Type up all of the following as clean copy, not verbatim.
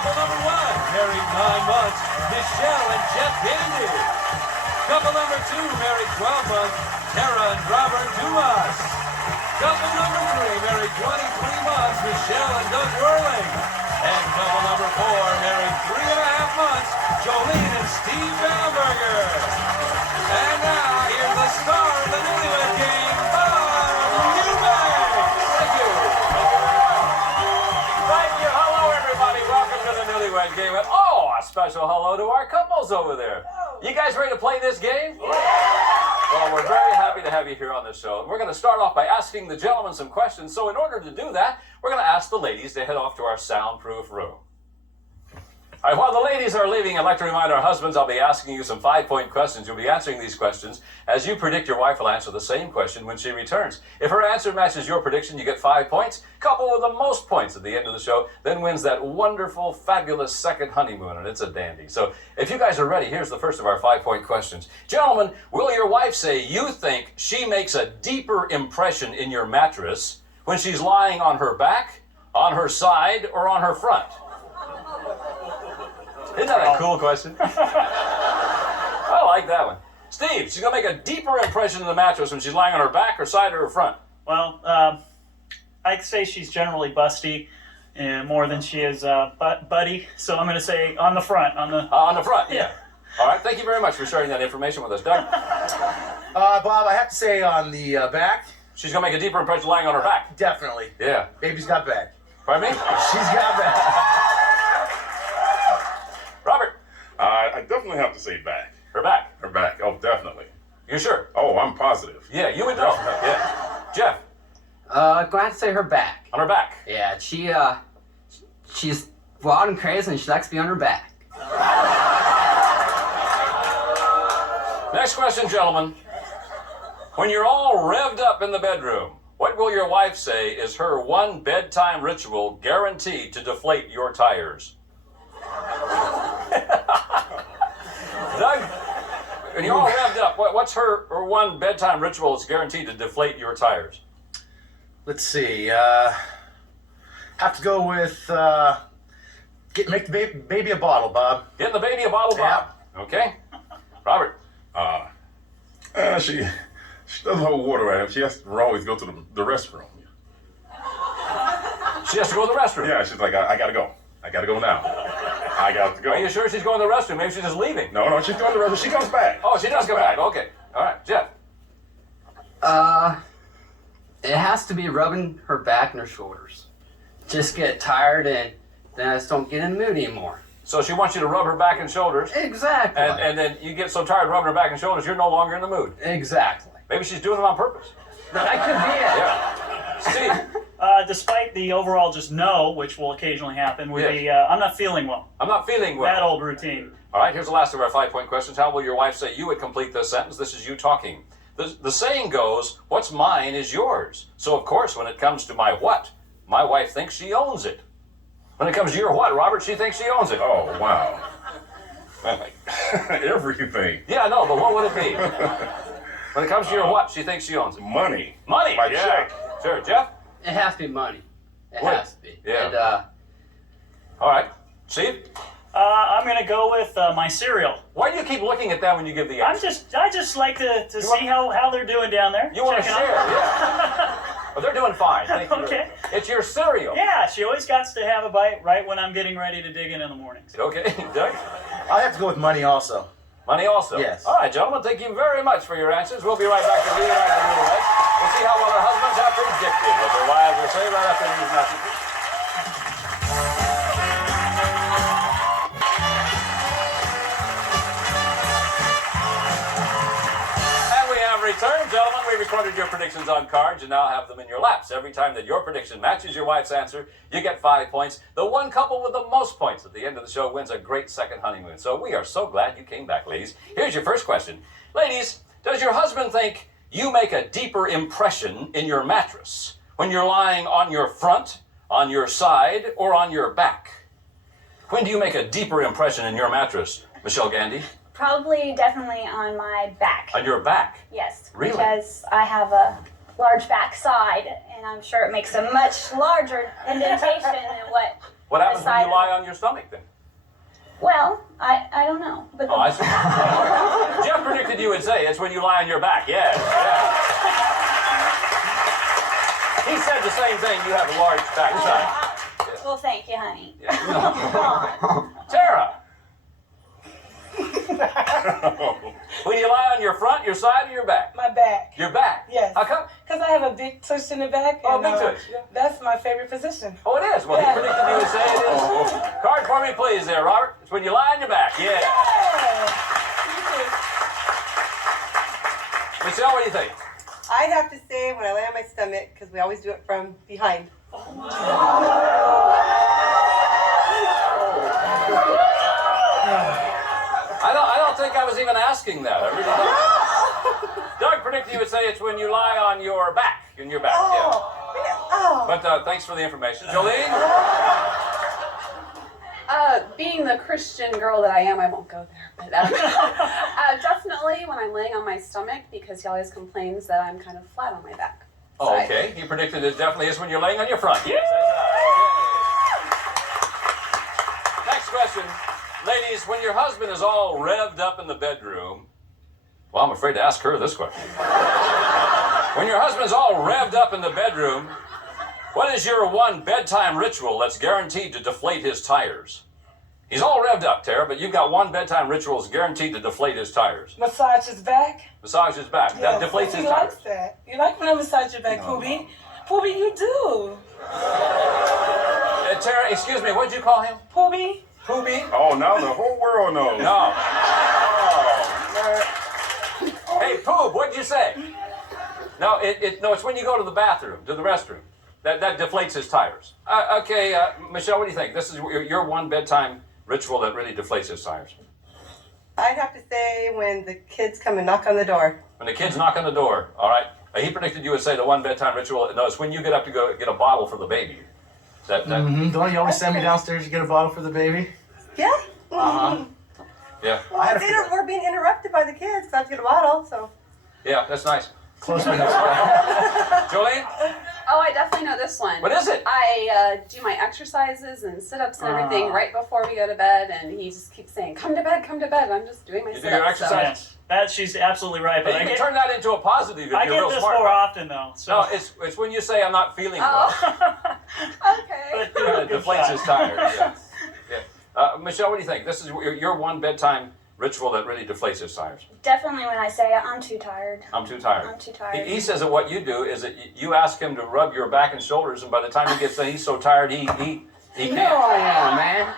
Couple number 1, married 9 months, Michelle and Jeff Gandy. Couple number 2, married 12 months, Tara and Robert Dumas. Couple number 3, married 23 months, Michelle and Doug Whirling. And couple number 4, married 3.5 months, Jolene and Steve Bamberger. And now, here's the star of the Newlywed Game, Bob Eubanks. Thank you. Thank you. Hello, everybody. Welcome to the Newlywed Game. And a special hello to our couples over there. You guys ready to play this game? Well, we're very happy to have you here on the show. We're going to start off by asking the gentlemen some questions. So in order to do that, we're going to ask the ladies to head off to our soundproof room. All right, while the ladies are leaving, I'd like to remind our husbands I'll be asking you some 5-point questions. You'll be answering these questions as you predict your wife will answer the same question when she returns. If her answer matches your prediction, you get 5 points. Couple with the most points at the end of the show then wins that wonderful, fabulous second honeymoon, and it's a dandy. So if you guys are ready, here's the first of our 5-point questions. Gentlemen, will your wife say you think she makes a deeper impression in your mattress when she's lying on her back, on her side, or on her front? Isn't that a cool question? I like that one. Steve, she's going to make a deeper impression in the mattress when she's lying on her back, her side, or her front. Well, I'd say she's generally busty more than she is buddy. So I'm going to say on the front. On the front, yeah. All right, thank you very much for sharing that information with us, Doug. Bob, I have to say on the back. She's going to make a deeper impression lying on her back. Definitely. Yeah. Baby's got back. Pardon me? She's got back. Robert? I definitely have to say back. Her back? Her back. Oh, definitely. You sure? Oh, I'm positive. Yeah, you would know. Yeah. Jeff? I'm going to have to say her back. On her back? Yeah, she's wild and crazy and she likes to be on her back. Next question, gentlemen. When you're all revved up in the bedroom, what will your wife say is her one bedtime ritual guaranteed to deflate your tires? Doug, when you're all revved up, what's her one bedtime ritual that's guaranteed to deflate your tires? Let's see. Have to go with make the baby a bottle, Bob. Getting the baby a bottle, Bob. Yeah. Okay. Robert. She doesn't hold water right. She has to always go to the restroom. She has to go to the restroom? Yeah, she's like, I gotta go. I gotta go now. I got to go. Are you sure she's going to the restroom? Maybe she's just leaving. No, she's going to the restroom. She comes back. Oh, she does come back. Okay. All right. Jeff. It has to be rubbing her back and her shoulders. Just get tired and then I just don't get in the mood anymore. So she wants you to rub her back and shoulders. Exactly. And then you get so tired rubbing her back and shoulders, you're no longer in the mood. Exactly. Maybe she's doing it on purpose. That could be it. Yeah. Steve. Despite the overall just no, which will occasionally happen, would be I'm not feeling well. I'm not feeling well. That old routine. All right, here's the last of our 5-point questions. How will your wife say you would complete this sentence? This is you talking. The saying goes, what's mine is yours. So, of course, when it comes to my what, my wife thinks she owns it. When it comes to your what, Robert, she thinks she owns it. Oh, wow. Everything. Yeah, no, but what would it be? When it comes to your what, she thinks she owns it. Money. Money. By Yeah. check. Sure. Jeff? It has to be money. It What? has to be. Yeah. And, All right. Steve? I'm going to go with my cereal. Why do you keep looking at that when you give the answer? I just like to see how they're doing down there. You want to Check share, it out. yeah. Well, they're doing fine. Thank you. Okay. It's your cereal. Yeah, she always got to have a bite right when I'm getting ready to dig in the mornings. Okay. Doug? I'll have to go with money also. Money also? Yes. All right, gentlemen, thank you very much for your answers. We'll be right back to reunite the Newlyweds. We'll see how well our husbands have predicted what their wives will say right after these messages. Returned, gentlemen. We recorded your predictions on cards and now have them in your laps. Every time that your prediction matches your wife's answer, you get 5 points. The one couple with the most points at the end of the show wins a great second honeymoon. So we are so glad you came back, ladies. Here's your first question. Ladies, does your husband think you make a deeper impression in your mattress when you're lying on your front, on your side, or on your back? When do you make a deeper impression in your mattress, Michelle Gandy? Probably, definitely on my back. On your back? Yes. Really? Because I have a large back side, and I'm sure it makes a much larger indentation than what What happens when you side lie of- on your stomach then? Well, I don't know. But Oh, I see. Jeff predicted you would say it's when you lie on your back. Yes. Yeah. He said the same thing. You have a large backside. well, thank you, honey. Yeah. Come on. Tara. When you lie on your front, your side, or your back? My back. Your back. Yes. How come? Because I have a big tush in the back. Oh, and, big tush, yeah. That's my favorite position. Oh, it is. Well, he Yeah. predicted you would say it is. Card for me, please, there, Robert. It's when you lie on your back. Yeah. Yeah. Michelle, what do you think? I'd have to say when I lay on my stomach, because we always do it from behind. I don't think I was even asking that. I really don't. Doug predicted you would say it's when you lie on your back. In your back, yeah. Oh. But thanks for the information. Jolene? Being the Christian girl that I am, I won't go there. But definitely when I'm laying on my stomach, because he always complains that I'm kind of flat on my back. Oh, okay. He predicted it definitely is when you're laying on your front. Yes, that's right. Okay. Next question. Ladies, when your husband is all revved up in the bedroom, well, I'm afraid to ask her this question. When your husband's all revved up in the bedroom, what is your one bedtime ritual that's guaranteed to deflate his tires? He's all revved up, Tara, but you've got one bedtime ritual that's guaranteed to deflate his tires. Massage his back. Massage his back. Yes. That deflates his He tires. likes that. You like when I massage your back, Poobie? Poobie, you do. Tara, excuse me, what did you call him? Poobie? Poobie? Oh, now the whole world knows. No. Oh, Hey, Poob, what'd you say? No, it's when you go to the bathroom, to the restroom. That deflates his tires. Okay, Michelle, what do you think? This is your one bedtime ritual that really deflates his tires. I'd have to say when the kids come and knock on the door. When the kids knock on the door, all right? He predicted you would say the one bedtime ritual. No, it's when you get up to go get a bottle for the baby. That Don't you always send me downstairs to get a bottle for the baby? Yeah. yeah, Well, we're being interrupted by the kids because I have to get a bottle, so. yeah, that's nice. Close enough. Jolene, Oh, I definitely know this one. what is it? I do my exercises and sit-ups and everything right before we go to bed, and he just keeps saying, come to bed, come to bed. I'm just doing my You do sit-ups. your exercise? Yes, that she's absolutely right. But You I can get, turn that into a positive if I you're get real this smart. more often though. So. No, it's when you say I'm not feeling well. Okay. But, It deflates his tires. Yeah. Yeah. Michelle, what do you think? This is your one bedtime ritual that really deflates his tires. Definitely when I say I'm too tired. I'm too tired. I'm too tired. He says that what you do is that you ask him to rub your back and shoulders, and by the time he gets there, he's so tired he can't. Yeah, man.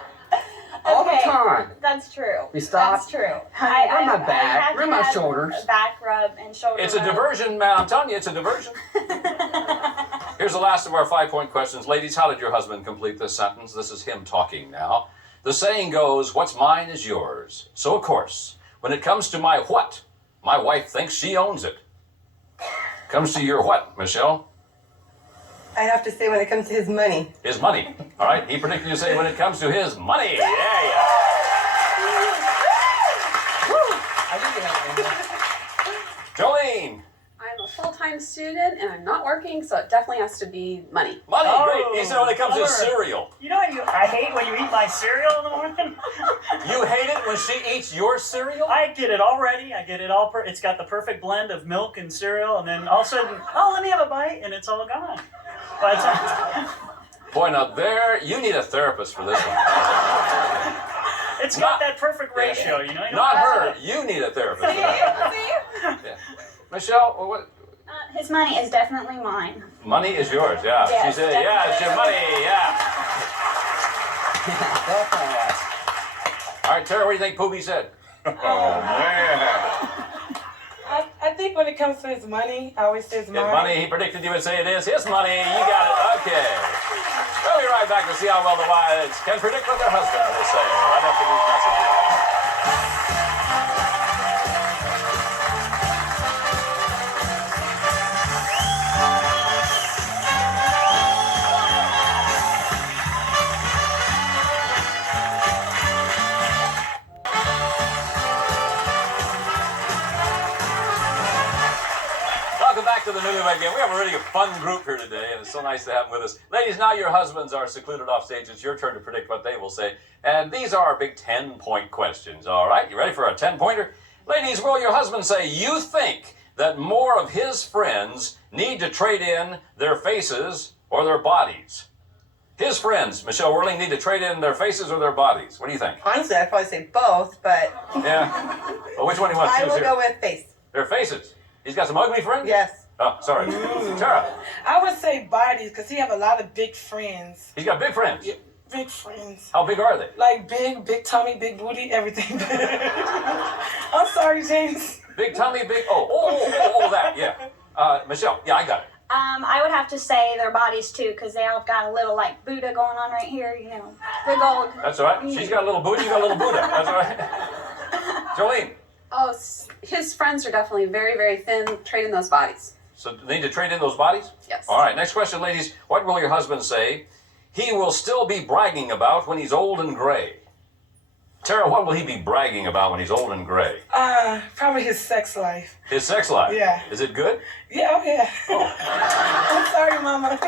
All the time. That's true. You stop. That's true. Rub my back, have to rub my have shoulders. a back rub and shoulder It's a rub. diversion, man. I'm telling you, it's a diversion. Here's the last of our 5-point questions. Ladies, how did your husband complete this sentence? This is him talking now. The saying goes, what's mine is yours. So, of course, when it comes to my what, my wife thinks she owns it. Comes to your what, Michelle? I'd have to say when it comes to his money. His money. All right, he predicted you say when it comes to his money. Yeah. Jolene. I'm a full-time student, and I'm not working, so it definitely has to be money. Money, Oh, great. He said when it comes to clever. cereal. You know what I hate when you eat my cereal in the morning? You hate it when she eats your cereal? I get it all ready. I get it all. It's got the perfect blend of milk and cereal, and then all of a sudden, oh, let me have a bite, and it's all gone. By the time, Boy, now there, you need a therapist for this one. it's got that perfect ratio, you know. You don't Not have her. to- You need a therapist for that. Yeah. Michelle, what? His money is definitely mine. Money is yours, yeah. Yes, She said, yeah, it's your money, yeah. All right, Tara, what do you think Poobie said? oh man. I think when it comes to his money, I always say it's His mine. money, he predicted you would say it is his money. You got it. Okay. We'll be right back to see how well the wives can predict what their husband will say right after these messages. Welcome back to the Newlywed Game. We have a really fun group here today, and it's so nice to have them with us. Ladies, now your husbands are secluded off stage. It's your turn to predict what they will say. And these are our big 10-point questions, all right? You ready for a 10-pointer? Ladies, will your husband say, you think that more of his friends need to trade in their faces or their bodies? His friends, Michelle Whirling, need to trade in their faces or their bodies. What do you think? Honestly, I'd probably say both, but Yeah? Well, which one do you want to I choose will here? go with face. Their faces. He's got some ugly friends? Yes. Oh, sorry. Tara, I would say bodies because he have a lot of big friends. he's got big friends. Yeah, big friends. How big are they? Like big tummy, big booty, everything. I'm sorry, James. Big tummy, big... that, yeah. Michelle, yeah, I got it. I would have to say their bodies too, because they all got a little like Buddha going on right here, you know, big old. That's all right. She's got a little booty, you got a little Buddha. That's all right. Jolene, Oh, his friends are definitely very, very thin. Trade in those bodies. so they need to trade in those bodies? Yes. All right, next question, ladies. What will your husband say he will still be bragging about when he's old and gray? Tara, what will he be bragging about when he's old and gray? Probably his sex life. His sex life? Yeah. Is it good? Yeah, oh yeah. I'm sorry, Mama.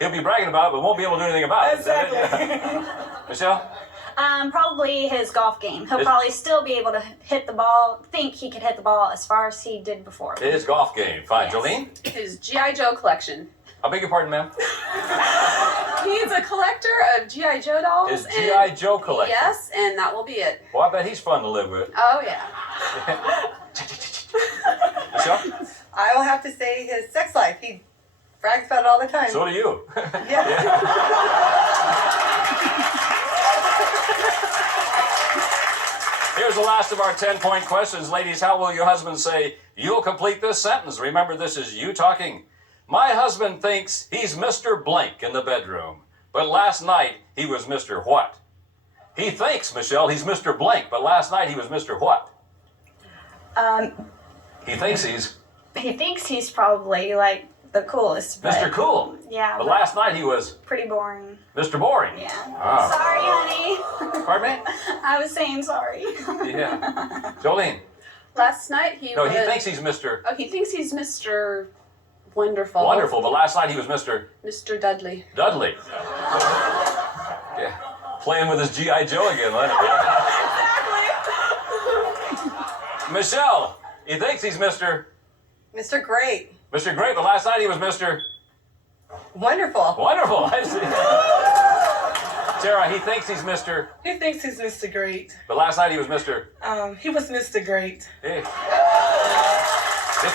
He'll be bragging about it, but won't be able to do anything about it. Is that Exactly. it? Michelle? Probably his golf game. He'll probably still be able to hit the ball, think he could hit the ball as far as he did before. His golf game. Fine. Yes. Jolene? His G.I. Joe collection. I beg your pardon, ma'am? He's a collector of G.I. Joe dolls. His and- G.I. Joe collection. Yes, and that will be it. Well, I bet he's fun to live with. Oh, yeah. Michelle? I will have to say his sex life. He brags about it all the time. So do you. Yeah. Here's the last of our 10-point questions. Ladies, how will your husband say, you'll complete this sentence? Remember, this is you talking. My husband thinks he's Mr. Blank in the bedroom, but last night he was Mr. What? He thinks, Michelle, he's Mr. Blank, but last night he was Mr. What? He thinks he's He thinks he's probably like the coolest. But, Mr. Cool. Yeah, But but last night he was pretty boring. Mr. Boring. Yeah. Oh. Sorry, honey. Pardon me? I was saying sorry. Yeah. Jolene. Last night he No, was... he thinks he's Mr. Oh, he thinks he's Mr. Wonderful. Wonderful, but last night he was Mr. Mr. Dudley. Dudley. Yeah. Playing with his G.I. Joe again, Leonard. Michelle, he thinks he's Mr. Mr. Great. Mr. Great, but last night he was Mr. Wonderful. Wonderful. I see. Sarah, he thinks he's Mr. He thinks he's Mr. Great. But last night he was Mr. He was Mr. Great. Hey. It's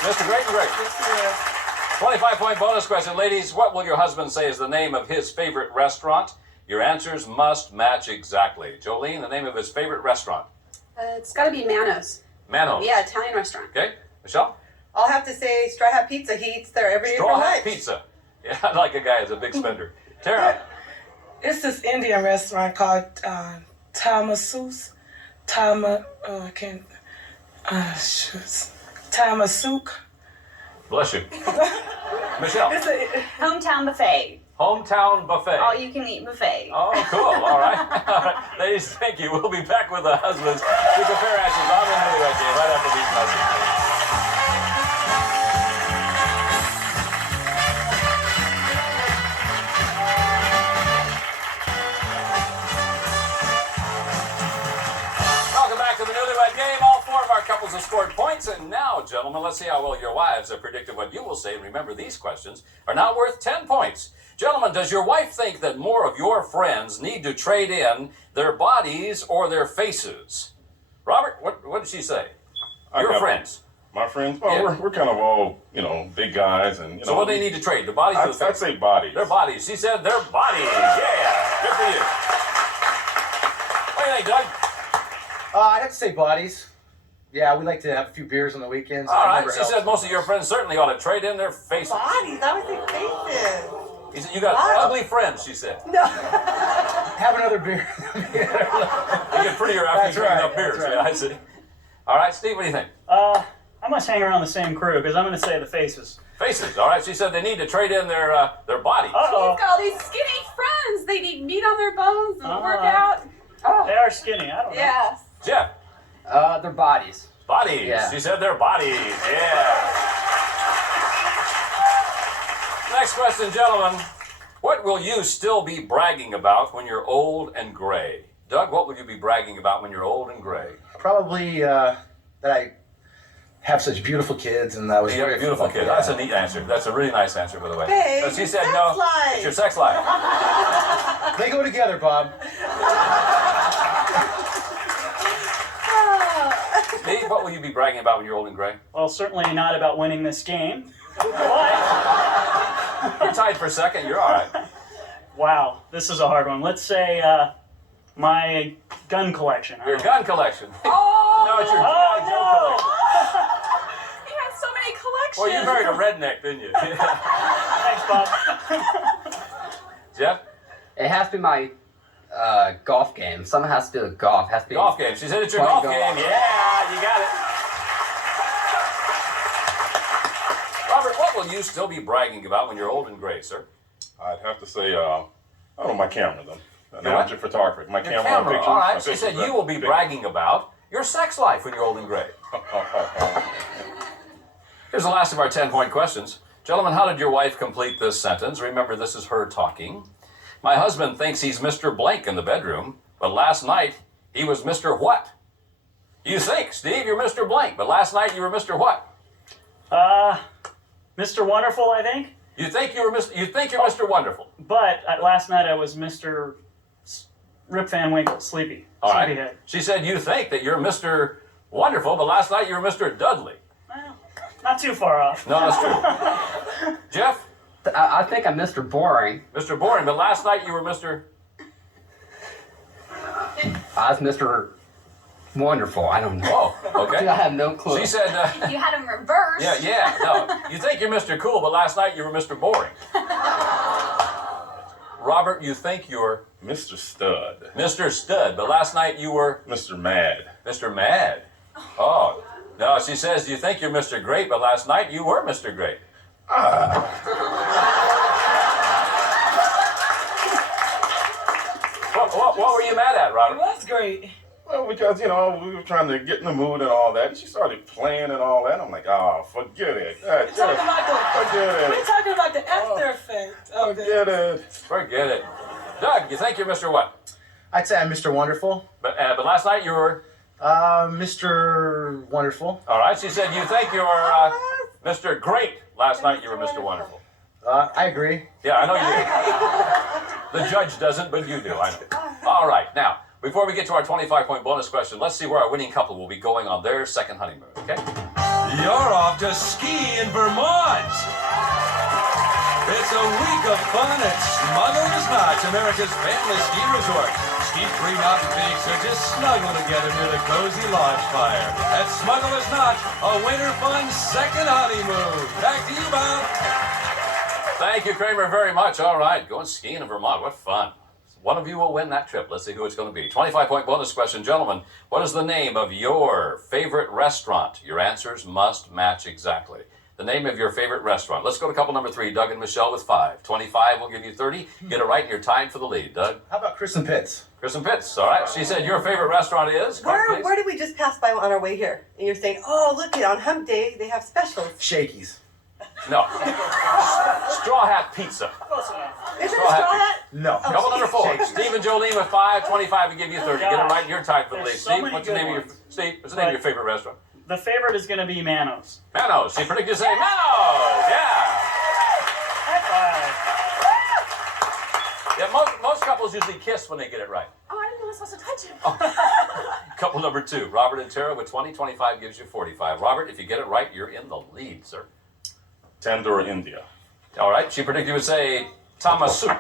Mr. Great and Great. Yes, he is. 25-point bonus question. Ladies, what will your husband say is the name of his favorite restaurant? Your answers must match exactly. Jolene, the name of his favorite restaurant? It's got to be Manos. Manos. Yeah, Italian restaurant. Okay. Michelle? I'll have to say Straw Hat Pizza. He eats there every day for Straw Hat lunch. Pizza. Yeah, I like a guy who's a big spender. Tara? It's this Indian restaurant called Tamasuk. Tamasuk. Bless you. Michelle? It's a, Hometown buffet. Hometown buffet. All you can eat buffet. Oh, cool. All right. All right. Ladies, thank you. We'll be back with the husbands to compare answers on the Newlywed Game right after these messages. Welcome back to the Newlywed Game. All four of our couples have scored points. And now, gentlemen, let's see how well your wives have predicted what you will say. Remember, these questions are now worth 10 points. Gentlemen, does your wife think that more of your friends need to trade in their bodies or their faces? Robert, what did she say? Your friends. My friends? Oh, Yeah. we're kind of all, big guys. And, So what do they need to trade? The bodies or the I'd faces? say bodies. Their bodies. She said their bodies. Yeah. Good for you. What do you think, Doug? I'd have to say bodies. Yeah, we like to have a few beers on the weekends. All That right. never She helps. said most of your friends certainly ought to trade in their faces. Bodies. I would say faces. He said, you got What? ugly friends, she said. No. Have another beer. You get prettier after That's you drink right, enough beers. that's Yeah, right. I see. All right, Steve, what do you think? I must hang around the same crew because I'm going to say the faces. Faces. All right, she said they need to trade in their bodies. Uh-oh. He's got all these skinny friends. They need meat on their bones and work Uh-huh. out. Oh, They are skinny. I don't know. yes. Jeff. Their bodies. Bodies. Yeah. She said their bodies. Yeah. Next question, gentlemen. What will you still be bragging about when you're old and gray? Doug, what will you be bragging about when you're old and gray? Probably that I have such beautiful kids, and I was You have a beautiful kid. Yeah. That's a neat answer. That's a really nice answer, by the way. Babe, But she your said sex no. life. It's your sex life. They go together, Bob. Steve, what will you be bragging about when you're old and gray? Well, certainly not about winning this game. But, You're tied for second. You're all right. wow, this is a hard one. Let's say my gun collection. Your gun collection. Oh! No, it's your Oh, G.I. Joe collection. He has so many collections. Well, you married a redneck, didn't you? Thanks, Bob. Jeff? It has to be my golf game. Something has to do with golf. It has to be Golf game. She said it's your Playing golf golf. game. Yeah, you got it. Robert, what will you still be bragging about when you're old and gray, sir? I'd have to say, I don't know, my camera, then. An Your what? amateur photographer. My Your camera, camera. pictures. All my right. She pictures, said you that will be big. bragging about your sex life when you're old and gray. Here's the last of our 10-point questions. Gentlemen, how did your wife complete this sentence? Remember, this is her talking. My husband thinks he's Mr. Blank in the bedroom, but last night he was Mr. What? You think, Steve, you're Mr. Blank, but last night you were Mr. What? Mr. Wonderful, I think. You think you're Mr. Wonderful. But last night I was Mr. Rip Van Winkle, sleepy. All right. Sleepyhead. She said you think that you're Mr. Wonderful, but last night you were Mr. Dudley. Well, not too far off. No, that's true. Jeff? I think I'm Mr. Boring. Mr. Boring, but last night you were Mr. I was Mr. Wonderful. I don't know. Oh, okay. Dude, I have no clue. She said, You had him reversed. no. You think you're Mr. Cool, but last night you were Mr. Boring. Robert, you think you're Mr. Stud. Mr. Stud, but last night you were Mr. Mad. Mr. Mad. Oh, no, she says you think you're Mr. Great, but last night you were Mr. Great. What were you mad at, It Robert? was great. Well, because, you know, we were trying to get in the mood and all that. And she started playing and all that. I'm like, oh, forget it. We're Forget talking about the after effect of the. Forget it. Forget it. Doug, you think you're Mr. What? I'd say I'm Mr. Wonderful. But last night you were... Mr. Wonderful. All right, she said you think you're Mr. Great. Last night you were Mr. Wonderful. I agree. Yeah, I know you do. The judge doesn't, but you do, I know. All right, now, before we get to our 25-point bonus question, let's see where our winning couple will be going on their second honeymoon, okay? You're off to ski in Vermont. It's a week of fun at Smuggler's Notch, America's family ski resort. Ski-free mountain peaks are just snuggle together near the cozy lodge fire. At Smuggler's Notch, a winter fun second honeymoon. Back to you, Bob. Thank you, Kramer, very much. All right, going skiing in Vermont. What fun. One of you will win that trip. Let's see who it's going to be. 25-point bonus question. Gentlemen, what is the name of your favorite restaurant? Your answers must match exactly. The name of your favorite restaurant. Let's go to couple number 3, Doug and Michelle with 5. 25 will give you 30. Get it right and you're tied for the lead. Doug? How about Chris and Pitts? Chris and Pitts. All right. She said your favorite restaurant is? Where did we just pass by on our way here? And you're saying, oh, look it, on Hump Day, they have specials. Shakey's. No. Straw Hat Pizza. Is it Straw a Hat straw hat? No. Couple number 4. Shakey's. Steve and Jolene with 5. 25 will give you 30. Get it right and you're tied for the lead. There's so Steve, many what's the good name of your ones. Steve? What's the name of your favorite restaurant? The favorite is going to be Manos. Manos. She predicted to say Manos. Yeah. High five. Yeah, most couples usually kiss when they get it right. Oh, I didn't know I was supposed to touch him. Couple number 2, Robert and Tara with 20. 25 gives you 45. Robert, if you get it right, you're in the lead, sir. Tandoor, India. All right. She predicted you would say Tamasu. I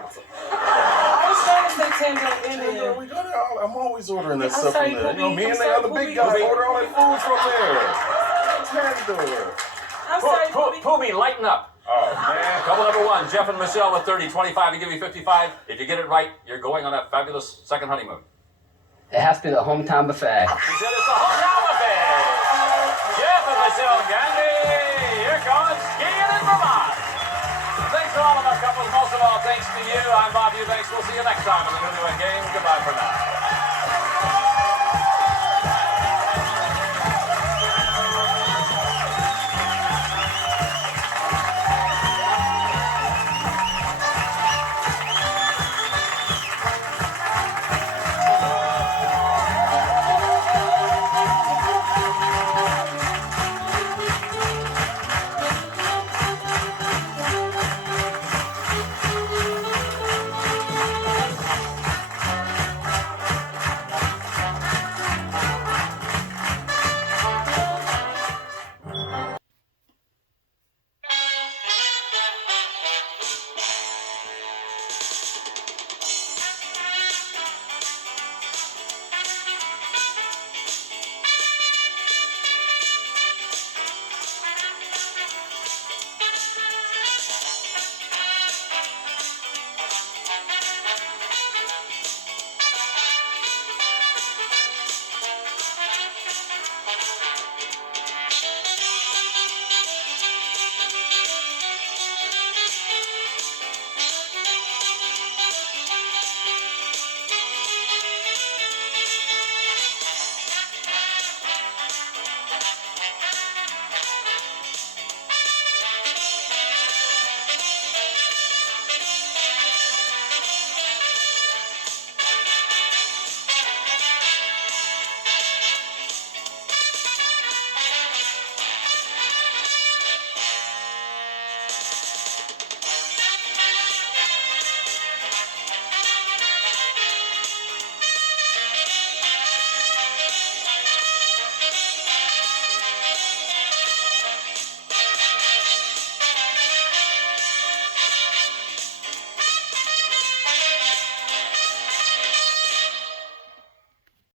was trying to say Tandoor Indian. Tandoor, we got it all. I'm always ordering that I'm stuff sorry, from there. You know, Booby. me I'm and the sorry, other big Booby. guys Booby. order all that food from there. Tandoor. I'm sorry, Bobby. Poomy, lighten up. Oh, man. Couple number 1, Jeff and Michelle with 30. 25 will give you 55. If you get it right, you're going on that fabulous second honeymoon. It has to be the hometown buffet. She said it's the hometown buffet. Jeff and Michelle Gandy, here comes skiing in Vermont. Thanks to all of our couples. Most of all, thanks to you. I'm Bob Eubanks. We'll see you next time on the Newlywed Game. Goodbye for now.